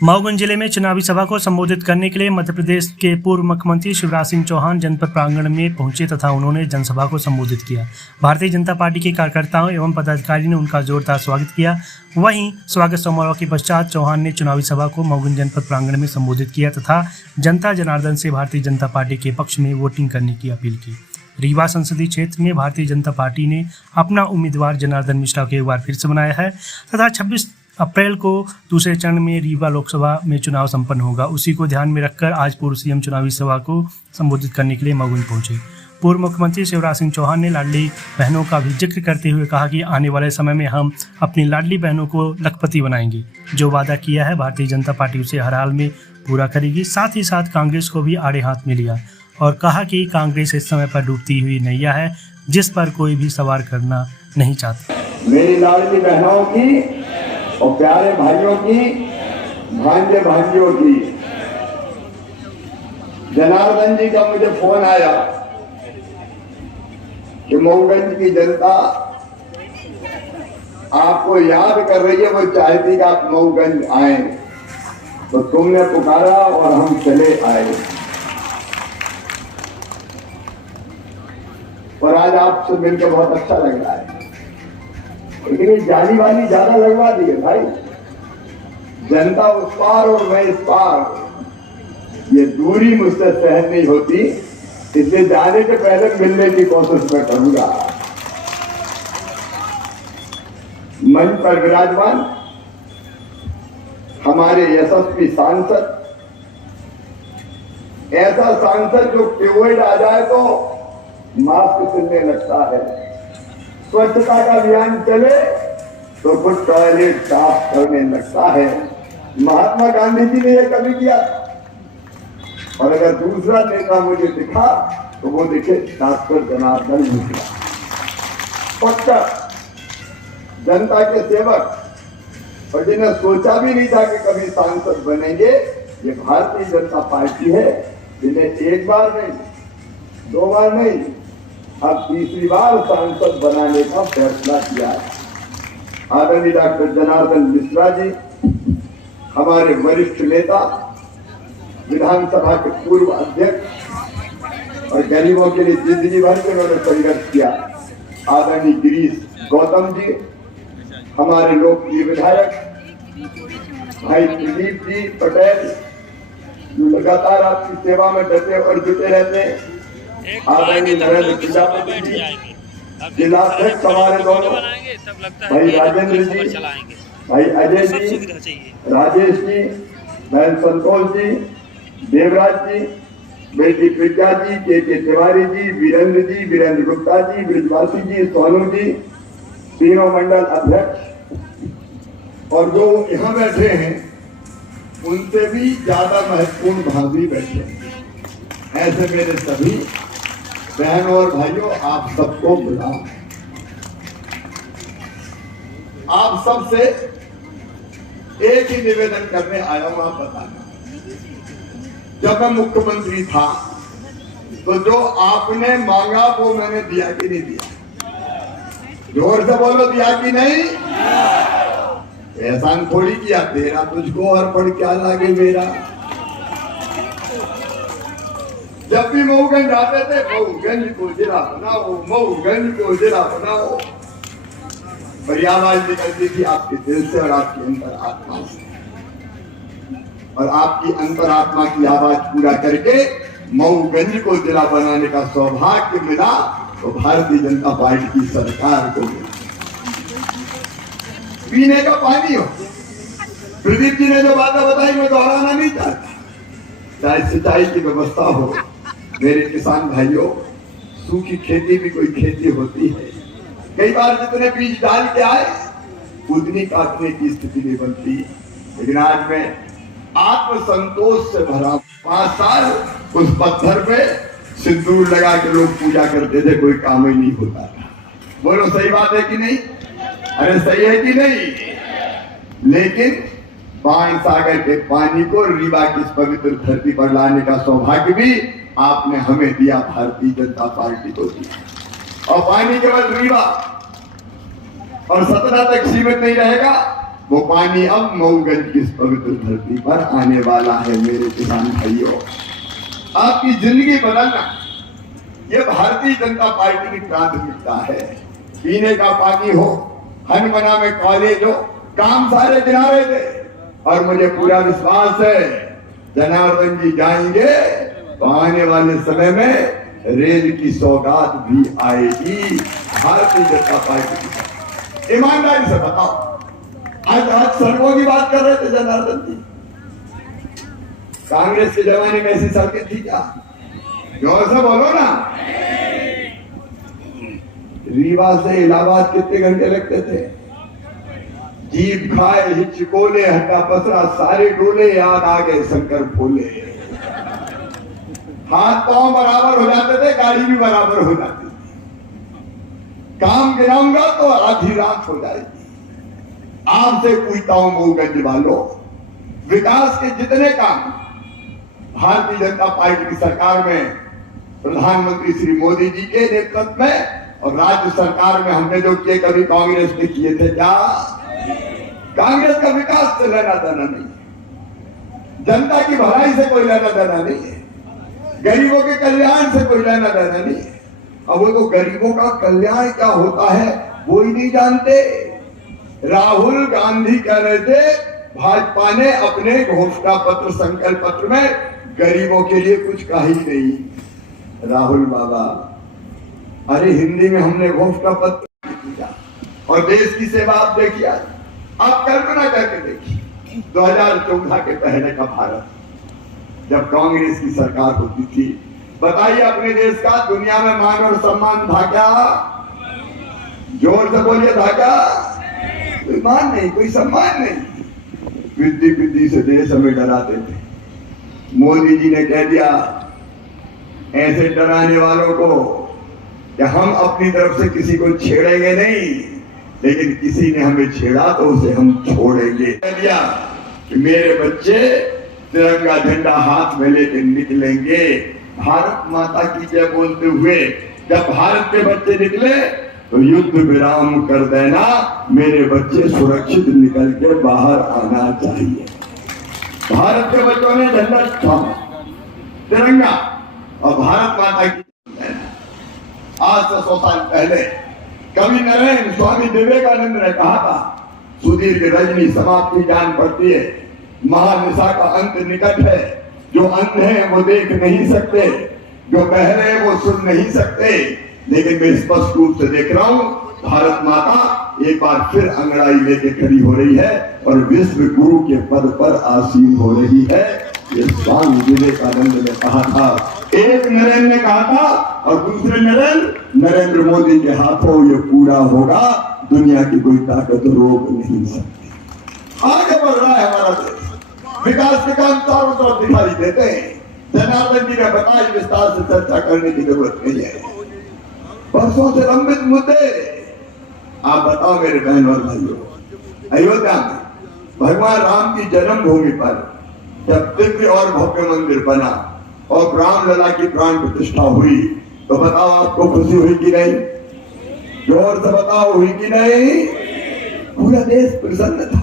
मऊगंज जिले में चुनावी सभा को संबोधित करने के लिए मध्य प्रदेश के पूर्व मुख्यमंत्री शिवराज सिंह चौहान जनपद प्रांगण में पहुंचे तथा उन्होंने जनसभा को संबोधित किया। भारतीय जनता पार्टी के कार्यकर्ताओं एवं पदाधिकारी ने उनका जोरदार स्वागत किया। वहीं स्वागत समारोह के पश्चात चौहान ने चुनावी सभा को मऊगंज जनपद प्रांगण में संबोधित किया तथा जनता जनार्दन से भारतीय जनता पार्टी के पक्ष में वोटिंग करने की अपील की। रीवा संसदीय क्षेत्र में भारतीय जनता पार्टी ने अपना उम्मीदवार जनार्दन मिश्रा को एक बार फिर से बनाया है तथा 26 अप्रैल को दूसरे चरण में रीवा लोकसभा में चुनाव संपन्न होगा। उसी को ध्यान में रखकर आज पूर्व सीएम चुनावी सभा को संबोधित करने के लिए मऊगंज पहुंचे। पूर्व मुख्यमंत्री शिवराज सिंह चौहान ने लाडली बहनों का भी जिक्र करते हुए कहा कि आने वाले समय में हम अपनी लाडली बहनों को लखपति बनाएंगे। जो वादा किया है भारतीय जनता पार्टी उसे हर हाल में पूरा करेगी। साथ ही साथ कांग्रेस को भी आड़े हाथ में लिया और कहा कि कांग्रेस इस समय पर डूबती हुई नैया है जिस पर कोई भी सवार करना नहीं चाहता। मेरी लाडली बहनों की और प्यारे भाइयों की, भांजे भांजियों की, जनार्दन जी का मुझे फोन आया कि मऊगंज की जनता आपको याद कर रही है, वो चाहती कि आप मऊगंज आए, तो तुमने पुकारा और हम चले आए। और आज आपसे मिलकर बहुत अच्छा लग रहा है, लेकिन ये जाली वाली ज्यादा लगवा दी है भाई। जनता उस पार और मैं इस पार, ये दूरी मुझसे सहन नहीं होती, इसलिए जाने के पहले मिलने की कोशिश मैं करूंगा। मंच पर विराजमान हमारे यशस्वी सांसद, ऐसा सांसद जो कोविड आ जाए तो मास्क सिलने लगता है, स्वच्छता का अभियान चले तो कुछ टॉयलेट साफ करने लगता है। महात्मा गांधी जी ने यह कभी किया, और अगर दूसरा नेता मुझे दिखा तो वो दिखे डॉक्टर जनार्दन मिश्रा, पक्का जनता के सेवक, और जिन्हें सोचा भी नहीं था कि कभी सांसद बनेंगे। ये भारतीय जनता पार्टी है जिन्हें एक बार नहीं, दो बार नहीं, अब तीसरी बार सांसद बनाने का फैसला किया है। आदरणीय डॉक्टर जनार्दन मिश्रा जी हमारे वरिष्ठ नेता, विधानसभा के पूर्व अध्यक्ष और गरीबों के लिए जिंदगी भर के उन्होंने संघर्ष किया। आदरणीय गिरीश गौतम जी हमारे लोकप्रिय विधायक, भाई प्रदीप जी पटेल जो लगातार आपकी सेवा में डटे और जुटे रहते हैं, आदरणीय नरेंद्र प्रजापति जी जिला अध्यक्ष हमारे दोनों, भाई राजेंद्र जी, भाई अजय जी, राजेश जी, बहन संतोष जी, देवराज जी, बेटी प्रज्ञा जी, के तिवारी जी, वीरेंद्र गुप्ता जी, ब्रिजवासी जी, सोनू जी, तीनों मंडल अध्यक्ष, और जो यहाँ बैठे हैं उनसे भी ज्यादा महत्वपूर्ण भाभी बैठे हैं। ऐसे मेरे सभी बहन और भाइयों, आप सबको बुला, आप सबसे एक ही निवेदन करने आया हूं। आप बताना, जब मैं मुख्यमंत्री था तो जो आपने मांगा वो मैंने दिया कि नहीं दिया? जोर से बोलो, दिया कि नहीं? एहसान थोड़ी किया, तेरा तुझको और पढ़ क्या लागे मेरा। जब भी मऊगंज आते थे, मऊगंज को जिला बनाओ, मऊगंज को जिला बनाओ, और आवाज निकलती थी आपके दिल से और आपकी अंतरात्मा से, और आपकी अंतरात्मा की आवाज पूरा करके मऊगंज को जिला बनाने का सौभाग्य मिला तो भारतीय जनता पार्टी की सरकार को मिला। पीने का पानी हो, प्रदीप जी ने जो बातें बताई मैं दोहराना नहीं चाहता, चाहे सिंचाई की व्यवस्था हो। मेरे किसान भाइयों, सूखी खेती भी कोई खेती होती है, कई बार जितने बीज डाल के आए उतनी काटने की स्थिति नहीं बनती। लेकिन आज मैं आत्मसंतोष से भरा, 5 साल उस पत्थर पे सिंदूर लगा के लोग पूजा करते थे, कोई काम ही नहीं होता था। बोलो सही बात है कि नहीं? अरे सही है कि नहीं? लेकिन बाण सागर के पानी को रीवा की इस पवित्र धरती पर लाने का सौभाग्य भी आपने हमें दिया, भारतीय जनता पार्टी को दिया। और पानी केवल रीवा और सतना तक सीमित नहीं रहेगा, वो पानी अब मऊगंज की इस पवित्र धरती पर आने वाला है। मेरे किसान भाइयों, आपकी जिंदगी बदलना ये भारतीय जनता पार्टी की प्राथमिकता है। पीने का पानी हो, हनमना में कॉलेज हो, काम सारे किनारे थे। और मुझे पूरा विश्वास है जनार्दन जी जाएंगे तो आने वाले समय में रेल की सौगात भी आएगी भारतीय जनता पार्टी की। ईमानदारी से बताओ, आज सड़कों की बात कर रहे थे जनार्दन जी, कांग्रेस के जमाने में ऐसी सड़कें थी क्या? जोर से बोलो ना। रीवा से इलाहाबाद कितने घंटे लगते थे? जीभ खाए हिचकोले हड्डा पसरा सारे डोले, याद आ गए शंकर भोले। हाथ पांव बराबर हो जाते थे, गाड़ी भी बराबर हो जाती थी। काम गिराऊंगा तो आधी रात हो जाएगी। आपसे पूछता हूं मऊगंज वालों, विकास के जितने काम भारतीय जनता पार्टी की सरकार में प्रधानमंत्री श्री मोदी जी के नेतृत्व में और राज्य सरकार में हमने जो किए, कभी कांग्रेस ने किए थे क्या? कांग्रेस का विकास से लेना देना नहीं है, जनता की भलाई से कोई लेना देना नहीं है, गरीबों के कल्याण से कोई लेना देना नहीं है। अब वो तो गरीबों का कल्याण क्या होता है वो ही नहीं जानते। राहुल गांधी कह रहे थे भाजपा ने अपने घोषणा पत्र संकल्प पत्र में गरीबों के लिए कुछ कहा ही नहीं। राहुल बाबा, अरे हिंदी में हमने घोषणा पत्र किया और देश की सेवा आप देखिए। आप कल्पना करके देखिए 2014 के पहले का भारत जब कांग्रेस की सरकार होती थी, बताइए अपने देश का दुनिया में मान और सम्मान था क्या? जोर से बोलिए, था क्या? कोई मान नहीं, कोई सम्मान नहीं। विद्धि विद्धि से देश हमें डराते थे। मोदी जी ने कह दिया ऐसे डराने वालों को कि हम अपनी तरफ से किसी को छेड़ेंगे नहीं, लेकिन किसी ने हमें छेड़ा तो उसे हम छोड़ेंगे। कह दिया कि मेरे बच्चे तिरंगा झंडा हाथ में लेकर निकलेंगे भारत माता की जय बोलते हुए। जब भारत के बच्चे निकले तो युद्ध विराम कर देना, मेरे बच्चे सुरक्षित निकल के बाहर आना चाहिए। भारत के बच्चों ने झंडा थामा, तिरंगा और भारत माता की। आज से 100 साल पहले कवि नरेंद्र स्वामी विवेकानंद ने कहा था, सुदीर्घ रजनी समाप्ति जान पड़ती है, महानिशा का अंत निकट है। जो अंध है वो देख नहीं सकते, जो बहरे हैं वो सुन नहीं सकते, लेकिन मैं स्पष्ट रूप से देख रहा हूं भारत माता एक बार फिर अंगड़ाई लेके खड़ी हो रही है और विश्व गुरु के पद पर आसीन हो रही है। ये स्वामी विवेकानंद ने कहा था। एक नरेंद्र ने कहा था और दूसरे नरेंद्र मोदी के हाथों ये पूरा होगा। दुनिया की कोई ताकत रोक नहीं सकती। आगे बढ़ रहा है हमारा देश, विकास के काम चारों तरफ दिखाई देते हैं। जनार्दन जी ने बताया, विस्तार से चर्चा करने की जरूरत नहीं है। वर्षों से लंबित मुद्दे आप बताओ मेरे बहन और भाइयों, अयोध्या में भगवान राम की जन्मभूमि पर जब दिव्य और भव्य मंदिर बना और रामलला की प्राण प्रतिष्ठा हुई, तो बताओ आपको खुशी हुई कि नहीं? जोर से बताओ, हुई कि नहीं? पूरा देश प्रसन्न था,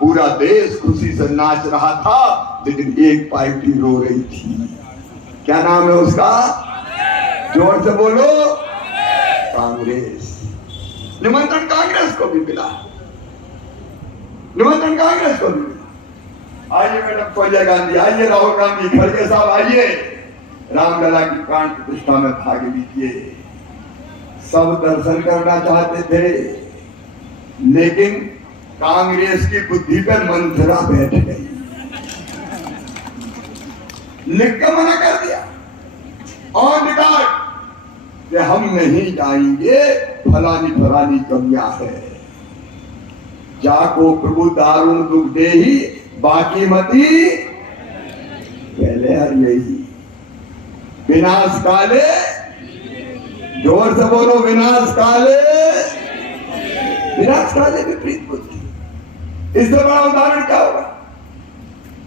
पूरा देश खुशी से नाच रहा था, लेकिन एक पार्टी रो रही थी। क्या नाम है उसका? जोर से बोलो, कांग्रेस। निमंत्रण कांग्रेस को भी मिला, निमंत्रण कांग्रेस को भी मिला। आइए मैडम सोनिया गांधी, आइए राहुल गांधी, खड़गे साहब आइए, रामलला की प्राण प्रतिष्ठा में भाग लीजिए। सब दर्शन करना चाहते थे, लेकिन कांग्रेस की बुद्धि पर मंथरा बैठ गई, लिख के मना कर दिया और निकाल कि हम नहीं जाएंगे, फलानी फलानी कमियां है। जाको प्रभु दारुण दुख दे ही बाकी मती पहले हर यही विनाश काले। जोर से बोलो, विनाश काले, विनाश काले विपरीत बुद्धि। इससे बड़ा उदाहरण क्या होगा?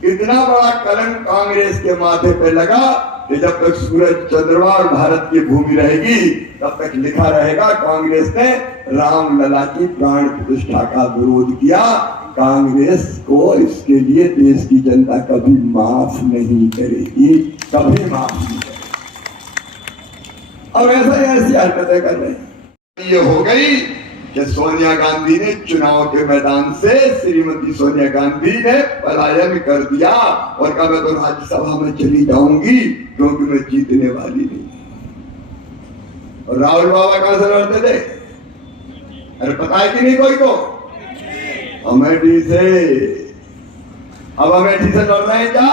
इतना बड़ा कलंक कांग्रेस के माथे पे लगा कि जब तक सूरज चंद्रमा और भारत की भूमि रहेगी तब तक लिखा रहेगा कांग्रेस ने रामलला की प्राण प्रतिष्ठा का विरोध किया। कांग्रेस को इसके लिए देश की जनता कभी माफ नहीं करेगी, कभी माफ नहीं करेगी। अब ऐसी हरकतें कर रहे हैं। ये हो गई कि सोनिया गांधी ने चुनाव के मैदान से श्रीमती सोनिया गांधी ने पलायन कर दिया और कहा मैं तो राज्यसभा में चली जाऊंगी क्योंकि मैं जीतने वाली नहीं। और राहुल बाबा कहां से लड़ते थे? अरे पता है कि नहीं कोई को? अमेठी से। अब अमेठी से लड़ रहे हैं क्या?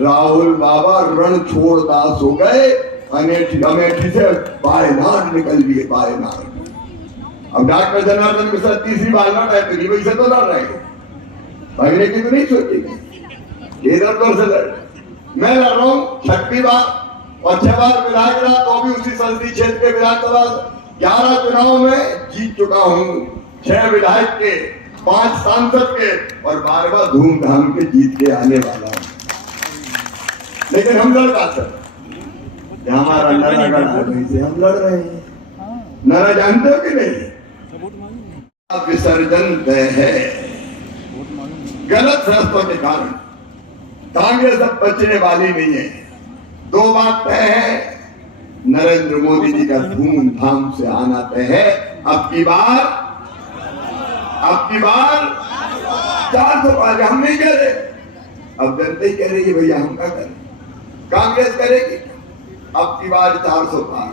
राहुल बाबा रण छोड़ दास हो गए, अमेठी से वायनाड निकल दिए, वायनाड। अब डॉक्टर जनार्दन मिश्रा तीसरी बार लड़ रहे थे, वही से तो लड़ रहे हैं, भागने की तो नहीं सोचेगी। इधर दौर से लड़, मैं लड़ रहा हूं 6वीं बार और 6 बार विधायक रहा, तो भी उसी संसदीय क्षेत्र के विधानसभा 11 चुनाव में जीत चुका हूं, 6 विधायक के, 5 सांसद के और 12वां धूमधाम के जीत के आने वाला हूं। लेकिन हम लड़ पाते, हमारा नारागढ़ से हम लड़ रहे हैं। नारा जानते हो कि नहीं? विसर्जन तय है। गलत फैसलों के कारण कांग्रेस अब बचने वाली नहीं है। 2 बात तय है, नरेंद्र मोदी जी का धूमधाम से आना तय है। अब की बार 400 पार, हम नहीं कह रहे, अब जनता ही कह रही है भैया हम क्या करें, कांग्रेस करेगी। अब की बार 400 पार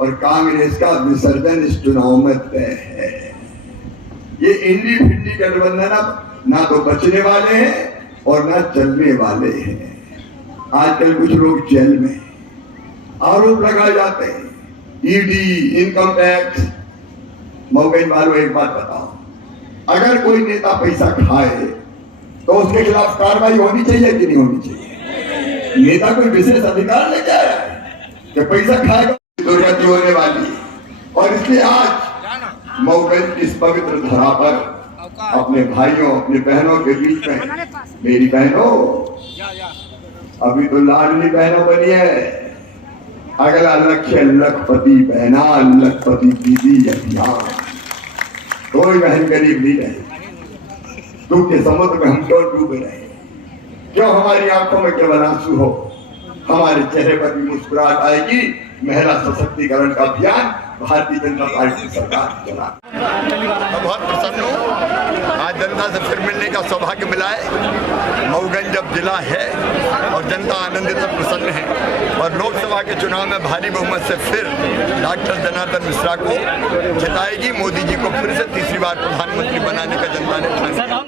और कांग्रेस का विसर्जन इस चुनाव में तय है। ये इंडी फिंडी गठबंधन अब ना तो बचने वाले हैं और ना चलने वाले हैं। आजकल कुछ लोग जेल में, आरोप लगाए जाते हैं, ईडी, इनकम टैक्स। मौके वालों एक बात बताओ, अगर कोई नेता पैसा खाए तो उसके खिलाफ कार्रवाई होनी चाहिए कि नहीं होनी चाहिए? नेता कोई विशेष अधिकार लेके आया है कि पैसा खाएगा दुर्गति होने वाली है। और इसलिए आज मऊगंज इस पवित्र धरा पर अपने भाइयों, अपने बहनों के बीच में, मेरी बहनों, अभी तो लाडली बहनों बनी है, अगला लक्ष्य लखपति बहना, लखपति दीदी अभियान। कोई बहन गरीब नहीं रहे, दुख के समुद्र में हम क्यों डूबे रहे? क्यों हमारी आंखों में केवल आंसू हो? हमारे चेहरे पर भी मुस्कुराहट आएगी। महिला सशक्तिकरण का अभियान भारतीय जनता पार्टी सरकार चला। मैं बहुत प्रसन्न हूँ, आज जनता से फिर मिलने का सौभाग्य मिला है। मऊगंज जब जिला है और जनता आनंदित और प्रसन्न है और लोकसभा के चुनाव में भारी बहुमत से फिर डॉक्टर जनार्दन मिश्रा को जिताएगी। मोदी जी को फिर से तीसरी बार प्रधानमंत्री बनाने का जनता ने ठान लिया।